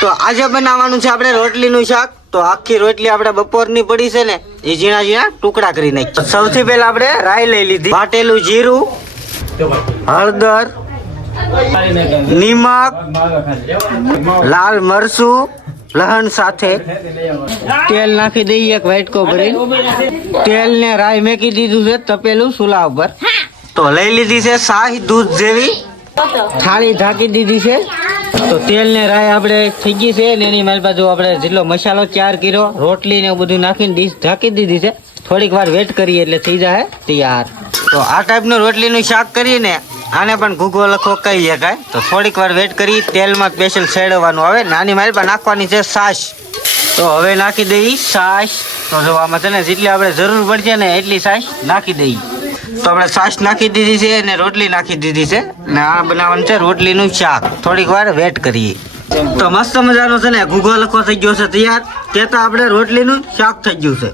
તો આજે બનાવવાનું છે આપણે રોટલીનું શાક. તો આખી રોટલી આપણે બપોરની પડી છે ને એ ઝીણા ઝીણા ટુકડા કરી નાખીએ. સૌથી પહેલા આપણે રાઈ લઈ લીધી, વાટેલું જીરું, હળદર, નિમક, લાલ મરચું, લહણ સાથે તેલ નાખી દઈએ એક વાટકો ભરી. તેલ ને રાઈ મેકી દીધું છે તપેલું ચૂલા ઉપર. તો લઈ લીધી છે શાહી દૂધ જેવી થાળી, ઢાંકી દીધી છે. તો તેલ ને રાઈ આપણે થઈ ગઈ છે ને એની મારી બાજુ આપણે જેટલો મસાલો તૈયાર કર્યો, રોટલી ને બધું નાખીને ડીશ ઢાંકી દીધી છે. થોડીક વાર વેટ કરીએ એટલે થઈ જાય તૈયાર. તો આ ટાઈપનું રોટલીનું શાક કરીને આને પણ ઘૂઘો લખો કહી શકાય. તો થોડીક વાર વેટ કરી તેલમાં સ્પેશિયલ સેડવાનું આવે. નાની મારી પર નાખવાની છે છાશ. તો હવે નાખી દઈ છાશ. તો જો આમાં છે ને જેટલી આપણે જરૂર પડશે ને એટલી છાશ નાખી દઈએ. તો આપણે છાશ નાખી દીધી છે અને રોટલી નાખી દીધી છે ને આ બનાવવાનું છે રોટલીનું શાક. થોડીક વાર વેટ કરીએ. તો મસ્ત મજાનો છે ને ઘૂઘો લખો થઈ ગયો છે તૈયાર. તે તો આપણે રોટલીનું શાક થઈ ગયું છે.